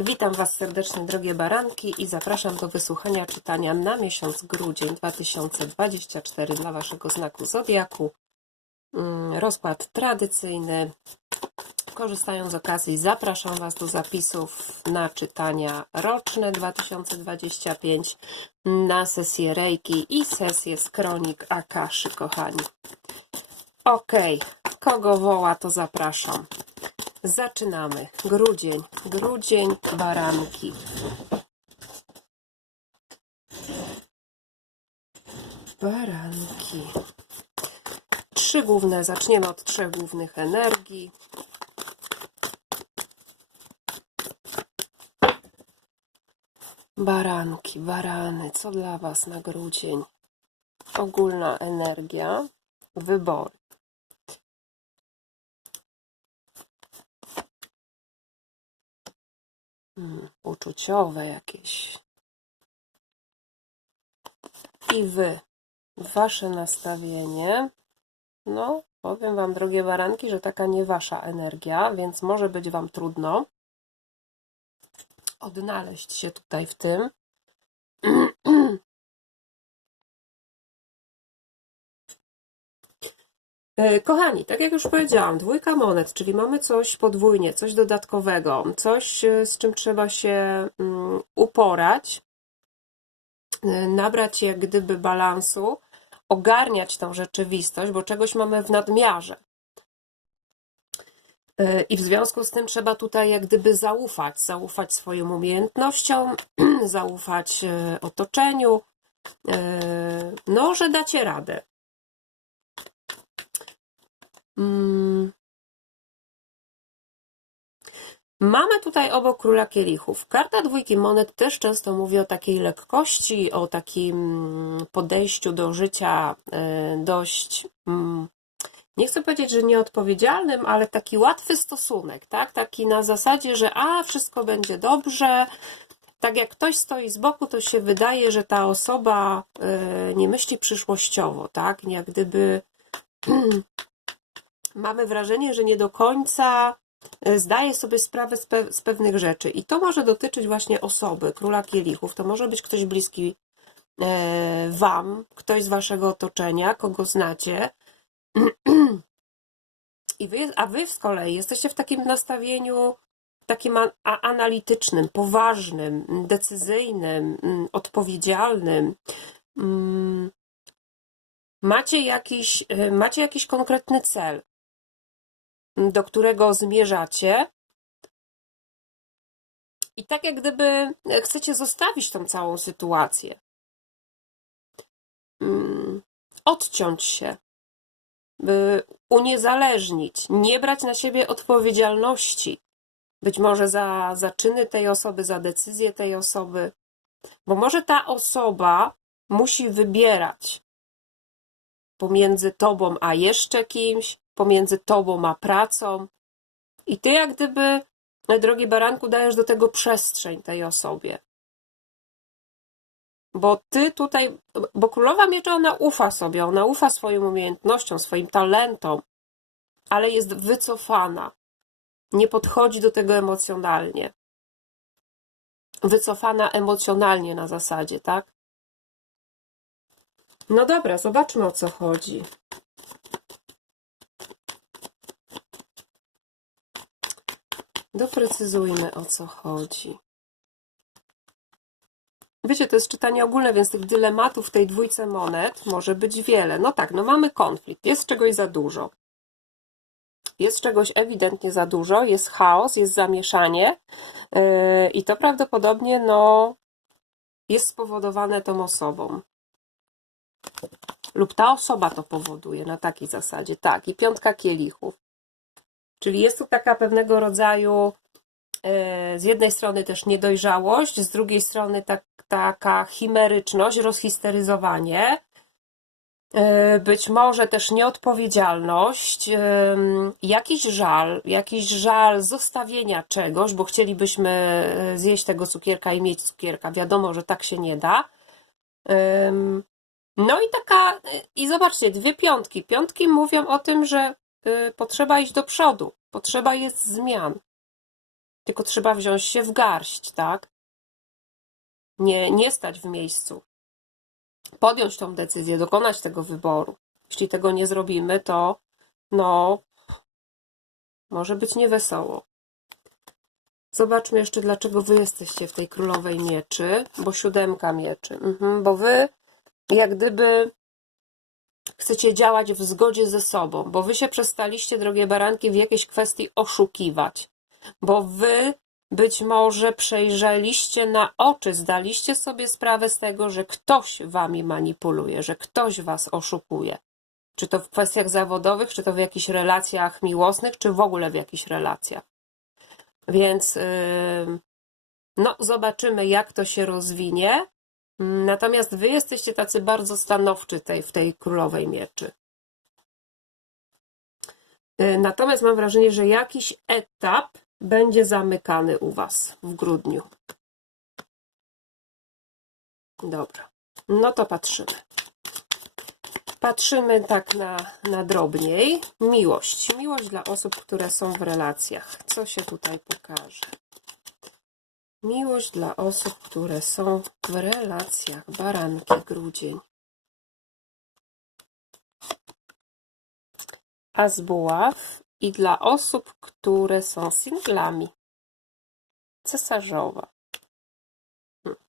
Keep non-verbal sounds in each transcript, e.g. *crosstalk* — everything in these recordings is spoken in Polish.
Witam Was serdecznie, drogie baranki, i zapraszam do wysłuchania czytania na miesiąc grudzień 2024 dla Waszego znaku zodiaku. Mm, Rozkład tradycyjny. Korzystając z okazji, zapraszam Was do zapisów na czytania roczne 2025, na sesję Reiki i sesję z kronik Akaszy, kochani. Okej, kogo woła, to zapraszam. Zaczynamy. Grudzień, grudzień, baranki. Baranki. Trzy główne, zaczniemy od trzech głównych energii. Baranki, barany, co dla Was na grudzień? Ogólna energia, wybory. Uczuciowe jakieś. I wy, wasze nastawienie. No, powiem wam, drogie baranki, że taka nie wasza energia, więc może być wam trudno odnaleźć się tutaj w tym. *clears throat* Kochani, tak jak już powiedziałam, dwójka monet, czyli mamy coś podwójnie, coś dodatkowego, coś e, z czym trzeba się mm, uporać, e, nabrać jak gdyby balansu, ogarniać tą rzeczywistość, bo czegoś mamy w nadmiarze. E, I w związku z tym trzeba tutaj jak gdyby zaufać, zaufać swoim umiejętnościom, *clears throat* zaufać e, otoczeniu, e, no, że dacie radę. Mm. Mamy tutaj obok króla kielichów. Karta dwójki monet też często mówi o takiej lekkości, o takim podejściu do życia e, dość, mm, nie chcę powiedzieć, że nieodpowiedzialnym, ale taki łatwy stosunek, tak? Taki na zasadzie, że a, wszystko będzie dobrze. Tak jak ktoś stoi z boku, to się wydaje, że ta osoba e, nie myśli przyszłościowo, tak? Jak gdyby *clears throat* mamy wrażenie, że nie do końca e, zdaje sobie sprawę z, pe z pewnych rzeczy. I to może dotyczyć właśnie osoby, króla kielichów. To może być ktoś bliski e, Wam, ktoś z Waszego otoczenia, kogo znacie. *clears throat* I wy, a Wy z kolei jesteście w takim nastawieniu takim analitycznym, poważnym, decyzyjnym, odpowiedzialnym. Macie jakiś, e, macie jakiś konkretny cel do którego zmierzacie. I tak jak gdyby chcecie zostawić tą całą sytuację. Mm, Odciąć się, by uniezależnić, nie brać na siebie odpowiedzialności. Być może za, za czyny tej osoby, za decyzje tej osoby, bo może ta osoba musi wybierać pomiędzy tobą a jeszcze kimś, pomiędzy tobą a pracą. I ty, jak gdyby, drogi baranku, dajesz do tego przestrzeń tej osobie. Bo ty tutaj, bo królowa miecza, ona ufa sobie, ona ufa swoim umiejętnościom, swoim talentom, ale jest wycofana. Nie podchodzi do tego emocjonalnie. Wycofana emocjonalnie na zasadzie, tak? No dobra, zobaczmy o co chodzi. Doprecyzujmy o co chodzi. Wiecie, to jest czytanie ogólne, więc tych dylematów w tej dwójce monet może być wiele. No tak, no mamy konflikt, jest czegoś za dużo. Jest czegoś ewidentnie za dużo, jest chaos, jest zamieszanie yy, i to prawdopodobnie no, jest spowodowane tą osobą. Lub ta osoba to powoduje na takiej zasadzie. Tak, i piątka kielichów. Czyli jest tu taka pewnego rodzaju e, z jednej strony też niedojrzałość, z drugiej strony tak, taka chimeryczność, rozhisteryzowanie, e, być może też nieodpowiedzialność, e, jakiś żal, jakiś żal zostawienia czegoś, bo chcielibyśmy zjeść tego cukierka i mieć cukierka. Wiadomo, że tak się nie da. No i taka, i zobaczcie, dwie piątki. Piątki mówią o tym, że potrzeba iść do przodu, potrzeba jest zmian. Tylko trzeba wziąć się w garść, tak? Nie, nie stać w miejscu. Podjąć tą decyzję, dokonać tego wyboru. Jeśli tego nie zrobimy, to no, może być niewesoło. Zobaczmy jeszcze, dlaczego wy jesteście w tej królowej mieczy, bo siódemka mieczy. Mhm, bo wy jak gdyby chcecie działać w zgodzie ze sobą, bo wy się przestaliście, drogie baranki, w jakiejś kwestii oszukiwać, bo wy być może przejrzeliście na oczy, zdaliście sobie sprawę z tego, że ktoś wami manipuluje, że ktoś was oszukuje. Czy to w kwestiach zawodowych, czy to w jakichś relacjach miłosnych, czy w ogóle w jakichś relacjach. Więc yy, no, zobaczymy, jak to się rozwinie. Natomiast wy jesteście tacy bardzo stanowczy tej, w tej królowej mieczy. Yy, Natomiast mam wrażenie, że jakiś etap będzie zamykany u was w grudniu. Dobra, no to patrzymy. Patrzymy tak na, na drobniej. Miłość. Miłość dla osób, które są w relacjach. Co się tutaj pokaże? Miłość dla osób, które są w relacjach. Baranki, grudzień. As buław i dla osób, które są singlami. Cesarzowa. Hmm.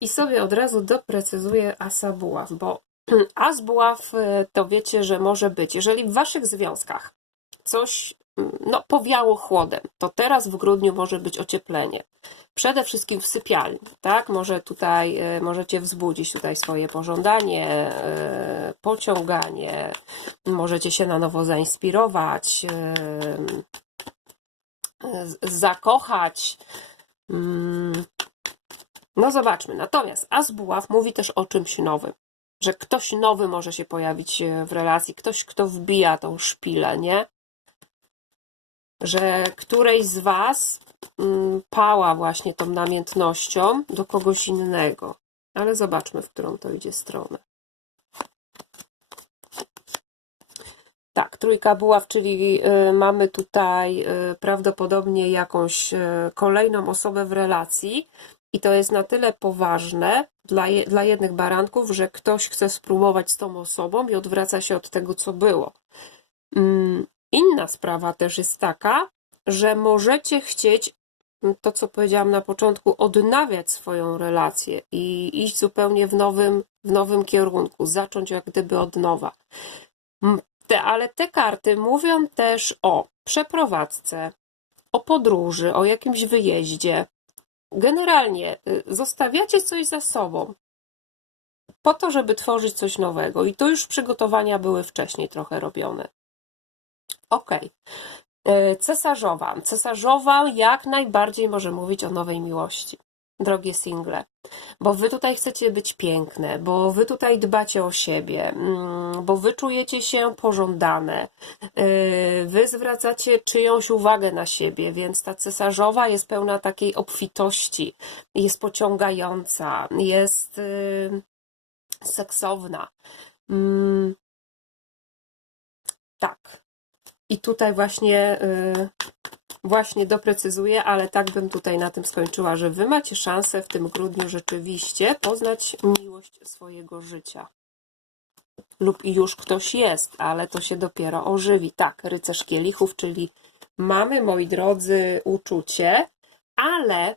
I sobie od razu doprecyzuję asa buław, bo as buław y, to wiecie, że może być, jeżeli w waszych związkach coś no, powiało chłodem, to teraz w grudniu może być ocieplenie. Przede wszystkim w sypialni, tak? Może tutaj, y, możecie wzbudzić tutaj swoje pożądanie, y, pociąganie, możecie się na nowo zainspirować, y, zakochać. Mm. No zobaczmy. Natomiast As Buław mówi też o czymś nowym. Że ktoś nowy może się pojawić e, w relacji, ktoś, kto wbija tą szpilę, nie? Że którejś z Was mm, pała właśnie tą namiętnością do kogoś innego. Ale zobaczmy, w którą to idzie stronę. Tak, trójka buław, czyli y, mamy tutaj y, prawdopodobnie jakąś y, kolejną osobę w relacji i to jest na tyle poważne dla, dla jednych baranków, że ktoś chce spróbować z tą osobą i odwraca się od tego, co było. Inna sprawa też jest taka, że możecie chcieć mm, to, co powiedziałam na początku, odnawiać swoją relację i iść zupełnie w nowym, w nowym kierunku, zacząć jak gdyby od nowa. Te, ale te karty mówią też o przeprowadzce, o podróży, o jakimś wyjeździe. Generalnie y, zostawiacie coś za sobą po to, żeby tworzyć coś nowego i to już przygotowania były wcześniej trochę robione. Okej. Y, Cesarzowa. Cesarzowa jak najbardziej może mówić o nowej miłości. Drogie single, bo wy tutaj chcecie być piękne, bo wy tutaj dbacie o siebie, mm, bo wy czujecie się pożądane, y, wy zwracacie czyjąś uwagę na siebie, więc ta cesarzowa jest pełna takiej obfitości, jest pociągająca, jest y, seksowna. Mm, Tak. I tutaj właśnie, y, właśnie doprecyzuję, ale tak bym tutaj na tym skończyła, że wy macie szansę w tym grudniu rzeczywiście poznać miłość swojego życia. Lub już ktoś jest, ale to się dopiero ożywi. Tak, rycerz kielichów, czyli mamy, moi drodzy, uczucie, ale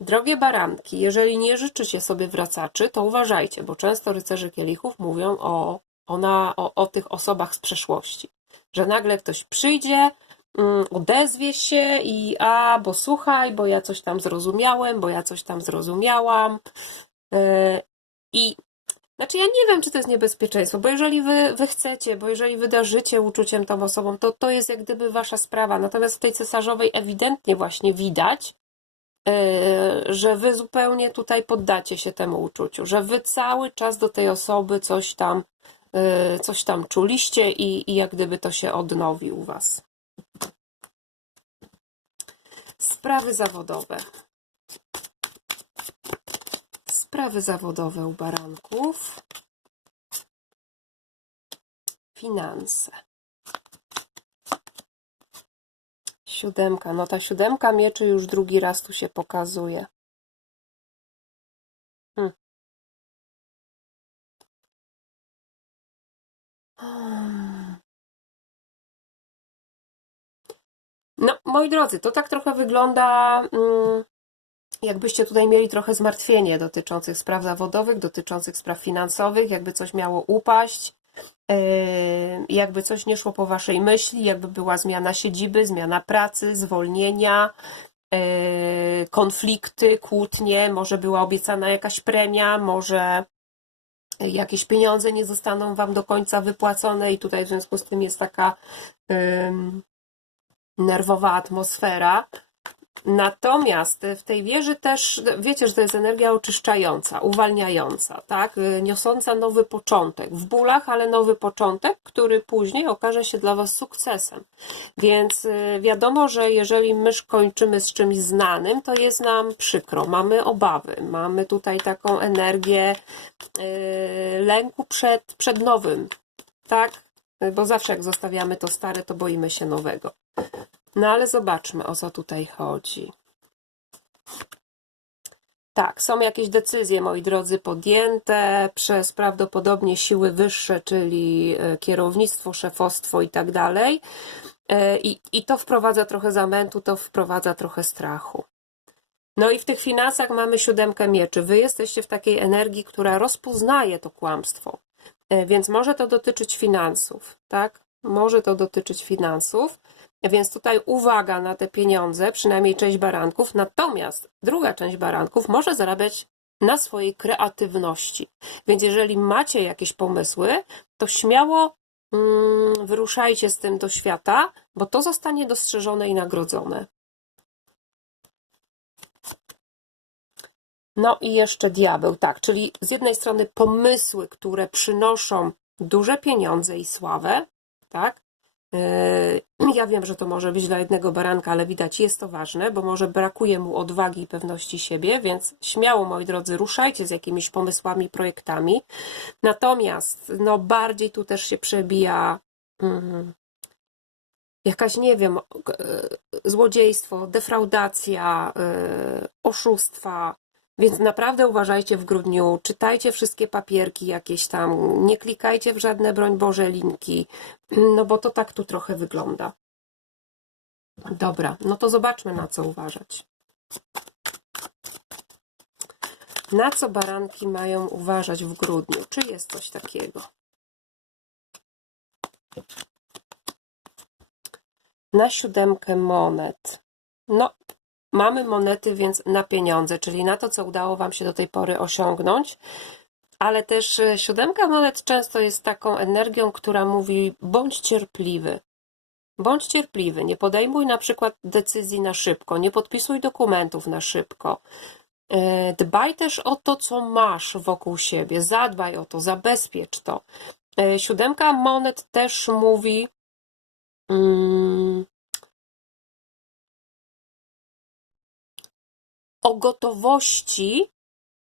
drogie baranki, jeżeli nie życzycie sobie wracaczy, to uważajcie, bo często rycerze kielichów mówią o, o, na, o, o tych osobach z przeszłości że nagle ktoś przyjdzie, mm, odezwie się i a, bo słuchaj, bo ja coś tam zrozumiałem, bo ja coś tam zrozumiałam. Yy, I znaczy, ja nie wiem, czy to jest niebezpieczeństwo, bo jeżeli wy, wy chcecie, bo jeżeli wydarzycie uczuciem tą osobą, to to jest jak gdyby wasza sprawa. Natomiast w tej cesarzowej ewidentnie właśnie widać, yy, że wy zupełnie tutaj poddacie się temu uczuciu, że wy cały czas do tej osoby coś tam coś tam czuliście i, i jak gdyby to się odnowi u Was. Sprawy zawodowe. Sprawy zawodowe u baranków. Finanse. Siódemka. No ta siódemka mieczy już drugi raz tu się pokazuje. No, moi drodzy, to tak trochę wygląda, mm, jakbyście tutaj mieli trochę zmartwienie dotyczących spraw zawodowych, dotyczących spraw finansowych, jakby coś miało upaść, yy, jakby coś nie szło po waszej myśli, jakby była zmiana siedziby, zmiana pracy, zwolnienia, yy, konflikty, kłótnie, może była obiecana jakaś premia, może jakieś pieniądze nie zostaną wam do końca wypłacone i tutaj w związku z tym jest taka nerwowa atmosfera. Natomiast w tej wieży też, wiecie, że to jest energia oczyszczająca, uwalniająca, tak? Niosąca nowy początek. W bólach, ale nowy początek, który później okaże się dla Was sukcesem. Więc y, wiadomo, że jeżeli my kończymy z czymś znanym, to jest nam przykro, mamy obawy, mamy tutaj taką energię y, lęku przed, przed nowym, tak? Bo zawsze jak zostawiamy to stare, to boimy się nowego. No ale zobaczmy, o co tutaj chodzi. Tak, są jakieś decyzje, moi drodzy, podjęte przez prawdopodobnie siły wyższe, czyli e, kierownictwo, szefostwo i tak dalej. E, I, I to wprowadza trochę zamętu, to wprowadza trochę strachu. No i w tych finansach mamy siódemkę mieczy. Wy jesteście w takiej energii, która rozpoznaje to kłamstwo. E, Więc może to dotyczyć finansów, tak? Może to dotyczyć finansów. Więc tutaj uwaga na te pieniądze, przynajmniej część baranków. Natomiast druga część baranków może zarabiać na swojej kreatywności. Więc jeżeli macie jakieś pomysły, to śmiało mm, wyruszajcie z tym do świata, bo to zostanie dostrzeżone i nagrodzone. No i jeszcze diabeł, tak, czyli z jednej strony pomysły, które przynoszą duże pieniądze i sławę, tak? Yy, Ja wiem, że to może być dla jednego baranka, ale widać, jest to ważne, bo może brakuje mu odwagi i pewności siebie, więc śmiało, moi drodzy, ruszajcie z jakimiś pomysłami, projektami. Natomiast, no, bardziej tu też się przebija mm, jakaś, nie wiem, yy, złodziejstwo, defraudacja, yy, oszustwa. Więc naprawdę uważajcie w grudniu, czytajcie wszystkie papierki jakieś tam, nie klikajcie w żadne, broń Boże, linki, no bo to tak tu trochę wygląda. Dobra, no to zobaczmy na co uważać. Na co baranki mają uważać w grudniu? Czy jest coś takiego? Na siódemkę monet. No, mamy monety, więc na pieniądze, czyli na to, co udało Wam się do tej pory osiągnąć. Ale też e, siódemka monet często jest taką energią, która mówi: bądź cierpliwy. Bądź cierpliwy, nie podejmuj na przykład decyzji na szybko, nie podpisuj dokumentów na szybko. E, Dbaj też o to, co masz wokół siebie, zadbaj o to, zabezpiecz to. E, Siódemka monet też mówi, mm, o gotowości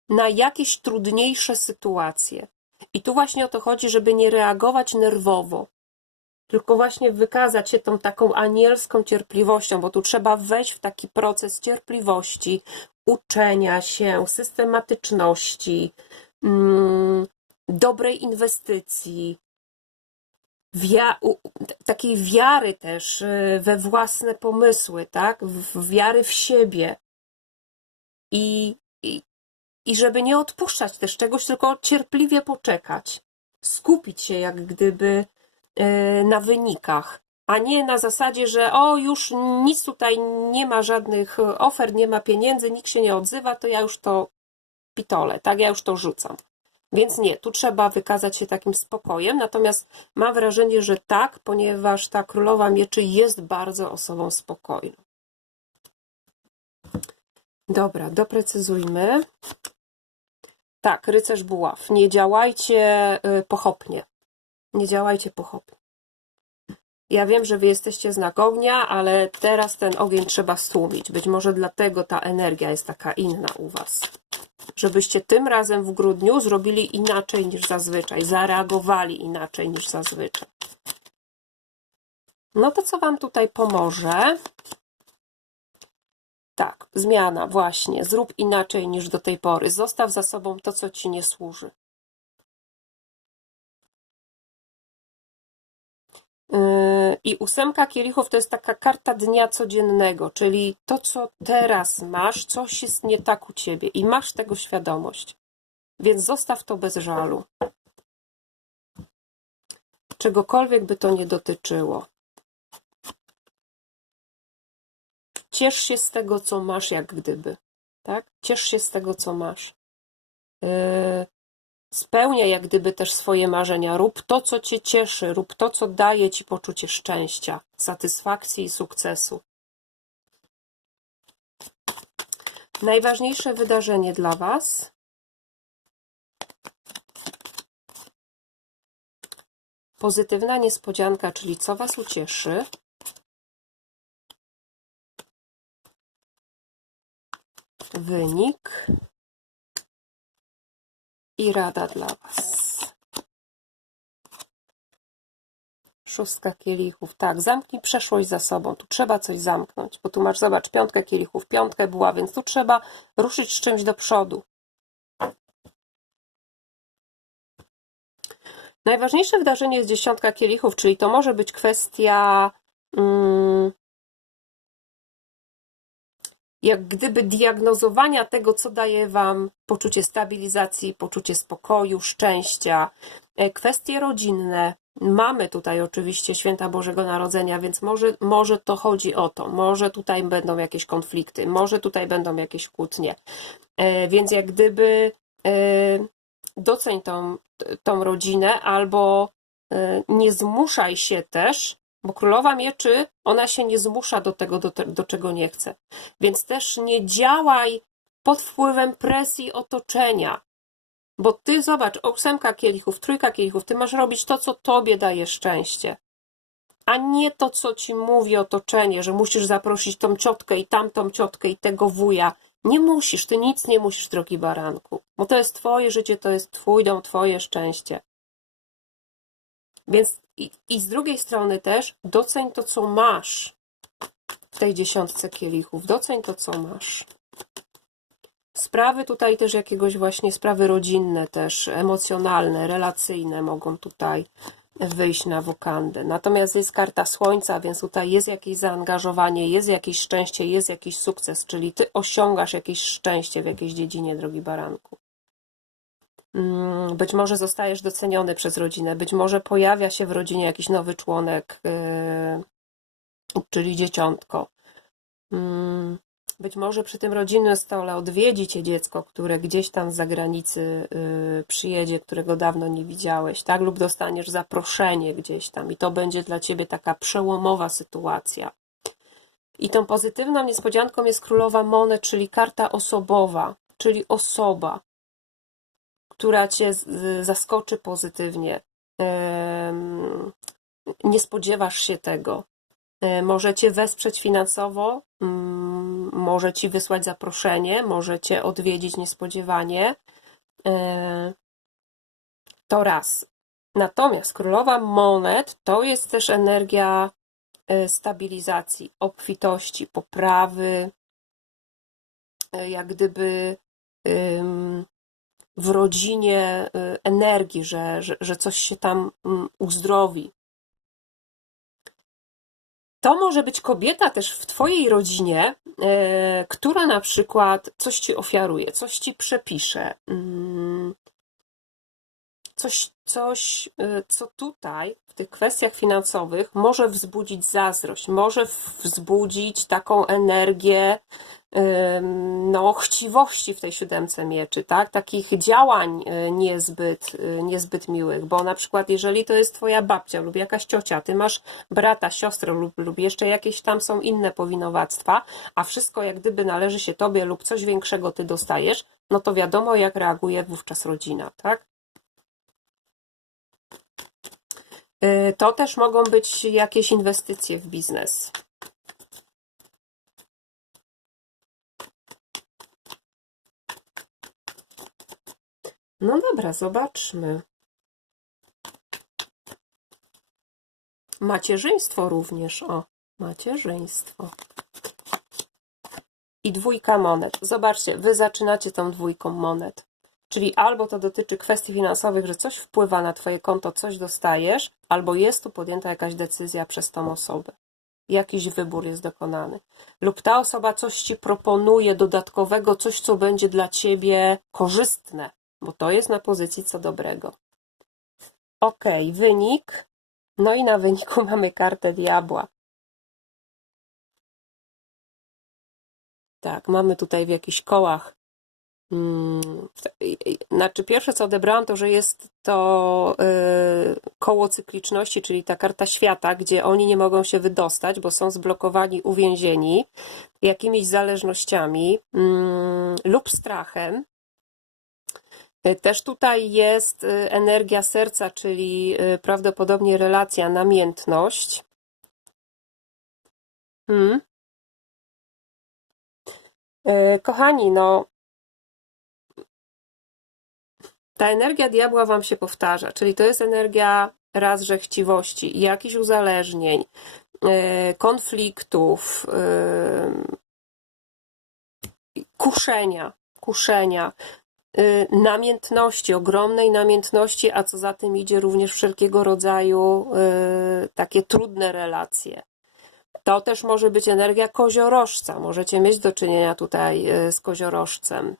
na jakieś trudniejsze sytuacje. I tu właśnie o to chodzi, żeby nie reagować nerwowo, tylko właśnie wykazać się tą taką anielską cierpliwością, bo tu trzeba wejść w taki proces cierpliwości, uczenia się, systematyczności, mm, dobrej inwestycji, wia- takiej wiary też y, we własne pomysły, tak? W- Wiary w siebie. I, i, I żeby nie odpuszczać też czegoś, tylko cierpliwie poczekać. Skupić się jak gdyby e, na wynikach, a nie na zasadzie, że o, już nic tutaj nie ma żadnych ofert, nie ma pieniędzy, nikt się nie odzywa, to ja już to pitole, tak, ja już to rzucam. Więc nie, tu trzeba wykazać się takim spokojem, natomiast mam wrażenie, że tak, ponieważ ta królowa mieczy jest bardzo osobą spokojną. Dobra, doprecyzujmy. Tak, rycerz buław. Nie działajcie y, pochopnie. Nie działajcie pochopnie. Ja wiem, że wy jesteście znak ognia, ale teraz ten ogień trzeba stłumić. Być może dlatego ta energia jest taka inna u was. Żebyście tym razem w grudniu zrobili inaczej niż zazwyczaj, zareagowali inaczej niż zazwyczaj. No to co wam tutaj pomoże? Tak, zmiana, właśnie. Zrób inaczej niż do tej pory. Zostaw za sobą to, co ci nie służy. Yy, I ósemka kielichów to jest taka karta dnia codziennego, czyli to, co teraz masz, coś jest nie tak u ciebie i masz tego świadomość. Więc zostaw to bez żalu. Czegokolwiek by to nie dotyczyło. Ciesz się z tego, co masz, jak gdyby. Tak? Ciesz się z tego, co masz. Yy, spełniaj jak gdyby też swoje marzenia. Rób to, co cię cieszy. Rób to, co daje ci poczucie szczęścia, satysfakcji i sukcesu. Najważniejsze wydarzenie dla Was. Pozytywna niespodzianka, czyli co Was ucieszy. Wynik i rada dla Was. Szóstka kielichów. Tak, zamknij przeszłość za sobą. Tu trzeba coś zamknąć, bo tu masz, zobacz, piątkę kielichów. Piątkę była, więc tu trzeba ruszyć z czymś do przodu. Najważniejsze wydarzenie jest dziesiątka kielichów, czyli to może być kwestia mm, jak gdyby diagnozowania tego, co daje Wam poczucie stabilizacji, poczucie spokoju, szczęścia, e, kwestie rodzinne. Mamy tutaj oczywiście święta Bożego Narodzenia, więc może, może to chodzi o to. Może tutaj będą jakieś konflikty, może tutaj będą jakieś kłótnie. E, Więc jak gdyby e, doceń tą, tą rodzinę albo nie zmuszaj się też, bo królowa mieczy, ona się nie zmusza do tego, do, te, do czego nie chce. Więc też nie działaj pod wpływem presji otoczenia. Bo ty zobacz, ósemka kielichów, trójka kielichów, ty masz robić to, co tobie daje szczęście. A nie to, co ci mówi otoczenie, że musisz zaprosić tą ciotkę i tamtą ciotkę i tego wuja. Nie musisz, ty nic nie musisz, drogi baranku. Bo to jest twoje życie, to jest twój dom, twoje szczęście. Więc i, i z drugiej strony też doceń to, co masz w tej dziesiątce kielichów. Doceń to, co masz. Sprawy tutaj też jakiegoś właśnie, sprawy rodzinne też, emocjonalne, relacyjne mogą tutaj wyjść na wokandę. Natomiast jest karta słońca, więc tutaj jest jakieś zaangażowanie, jest jakieś szczęście, jest jakiś sukces, czyli ty osiągasz jakieś szczęście w jakiejś dziedzinie, drogi baranku. Mm, Być może zostajesz doceniony przez rodzinę, być może pojawia się w rodzinie jakiś nowy członek, yy, czyli dzieciątko. Mm, Być może przy tym rodzinnym stole odwiedzi cię dziecko, które gdzieś tam z zagranicy yy, przyjedzie, którego dawno nie widziałeś, tak? Lub dostaniesz zaproszenie gdzieś tam i to będzie dla ciebie taka przełomowa sytuacja. I tą pozytywną niespodzianką jest królowa monet, czyli karta osobowa, czyli osoba, która cię zaskoczy pozytywnie. Nie spodziewasz się tego. E, Może cię wesprzeć finansowo, mm, może ci wysłać zaproszenie, może cię odwiedzić niespodziewanie. E, To raz. Natomiast królowa monet to jest też energia e, stabilizacji, obfitości, poprawy, jak gdyby w rodzinie y, energii, że, że, że coś się tam mm, uzdrowi. To może być kobieta też w Twojej rodzinie, e, która na przykład coś Ci ofiaruje, coś Ci przepisze, mm, coś, coś, y, co tutaj w tych kwestiach finansowych może wzbudzić zazdrość, może wzbudzić taką energię no, chciwości w tej siódemce mieczy, tak? Takich działań y, niezbyt, y, niezbyt miłych, bo na przykład jeżeli to jest twoja babcia lub jakaś ciocia, ty masz brata, siostrę lub, lub jeszcze jakieś tam są inne powinowactwa, a wszystko jak gdyby należy się tobie lub coś większego ty dostajesz, no to wiadomo jak reaguje wówczas rodzina, tak? Y, To też mogą być jakieś inwestycje w biznes. No dobra, zobaczmy. Macierzyństwo również, o, macierzyństwo. i dwójka monet. Zobaczcie, wy zaczynacie tą dwójką monet. Czyli albo to dotyczy kwestii finansowych, że coś wpływa na twoje konto, coś dostajesz, albo jest tu podjęta jakaś decyzja przez tą osobę. Jakiś wybór jest dokonany. Lub ta osoba coś ci proponuje dodatkowego, coś, co będzie dla ciebie korzystne, bo to jest na pozycji co dobrego. Ok, wynik. No i na wyniku *laughs* mamy kartę diabła. Tak, mamy tutaj w jakichś kołach. Mm, i- Znaczy, pierwsze co odebrałam, to że jest to y, koło cykliczności, czyli ta karta świata, gdzie oni nie mogą się wydostać, bo są zblokowani, uwięzieni jakimiś zależnościami mm, lub strachem. Y, Też tutaj jest y, energia serca, czyli y, prawdopodobnie relacja, namiętność. Hmm. Kochani, no, ta energia diabła wam się powtarza, czyli to jest energia raz, że chciwości, jakichś uzależnień, konfliktów, kuszenia, kuszenia, namiętności, ogromnej namiętności, a co za tym idzie również wszelkiego rodzaju y, takie trudne relacje. To też może być energia koziorożca. Możecie mieć do czynienia tutaj y, z koziorożcem.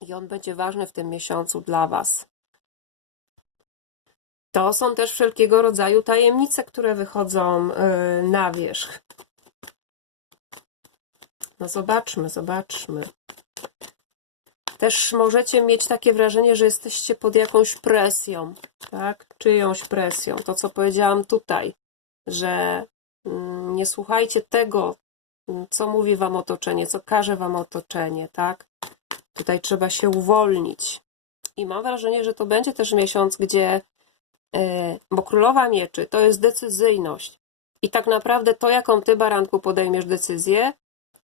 I on będzie ważny w tym miesiącu dla Was. To są też wszelkiego rodzaju tajemnice, które wychodzą y, na wierzch. No zobaczmy, zobaczmy. Też możecie mieć takie wrażenie, że jesteście pod jakąś presją, tak? Czyjąś presją. To, co powiedziałam tutaj, że mm, nie słuchajcie tego, mm, co mówi wam otoczenie, co każe wam otoczenie, tak? Tutaj trzeba się uwolnić. I mam wrażenie, że to będzie też miesiąc, gdzie, e, bo królowa mieczy to jest decyzyjność. I tak naprawdę to, jaką ty, baranku, podejmiesz decyzję,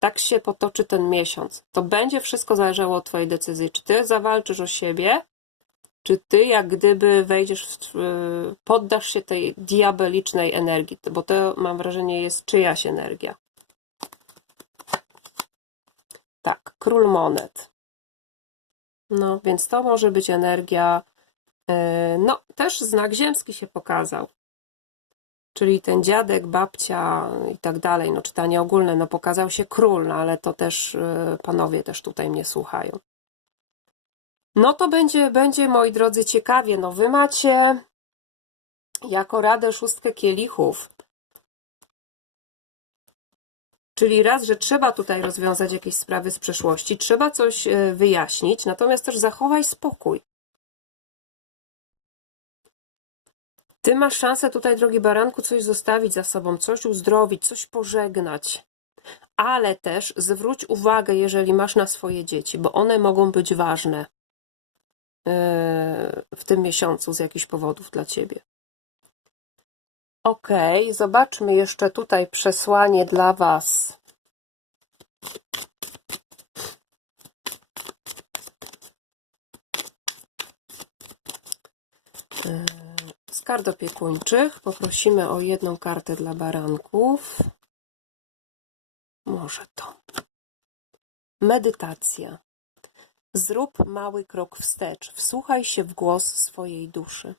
tak się potoczy ten miesiąc. To będzie wszystko zależało od twojej decyzji. Czy ty zawalczysz o siebie, czy ty jak gdyby wejdziesz, w, poddasz się tej diabelicznej energii, bo to mam wrażenie jest czyjaś energia. Tak, król monet. No, więc to może być energia. y, No, też znak ziemski się pokazał. Czyli ten dziadek, babcia i tak dalej, no czytanie ogólne, no pokazał się król, no ale to też y, panowie też tutaj mnie słuchają. No to będzie, będzie, moi drodzy, ciekawie. No wy macie jako radę szóstkę kielichów. Czyli raz, że trzeba tutaj rozwiązać jakieś sprawy z przeszłości, trzeba coś e, wyjaśnić, natomiast też zachowaj spokój. Ty masz szansę tutaj, drogi baranku, coś zostawić za sobą, coś uzdrowić, coś pożegnać. Ale też zwróć uwagę, jeżeli masz na swoje dzieci, bo one mogą być ważne e, w tym miesiącu z jakichś powodów dla ciebie. Ok, zobaczmy jeszcze tutaj przesłanie dla Was. E, Z kart opiekuńczych poprosimy o jedną kartę dla baranków. Może to. Medytacja. Zrób mały krok wstecz. Wsłuchaj się w głos swojej duszy.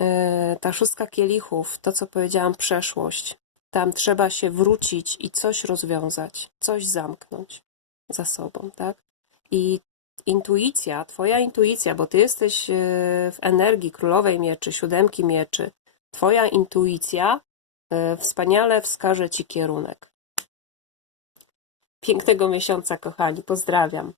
E, ta szóstka kielichów, to co powiedziałam, przeszłość. Tam trzeba się wrócić i coś rozwiązać, coś zamknąć za sobą, tak? I intuicja, twoja intuicja, bo ty jesteś e, w energii królowej mieczy, siódemki mieczy, twoja intuicja e, wspaniale wskaże ci kierunek. Pięknego miesiąca, kochani. Pozdrawiam.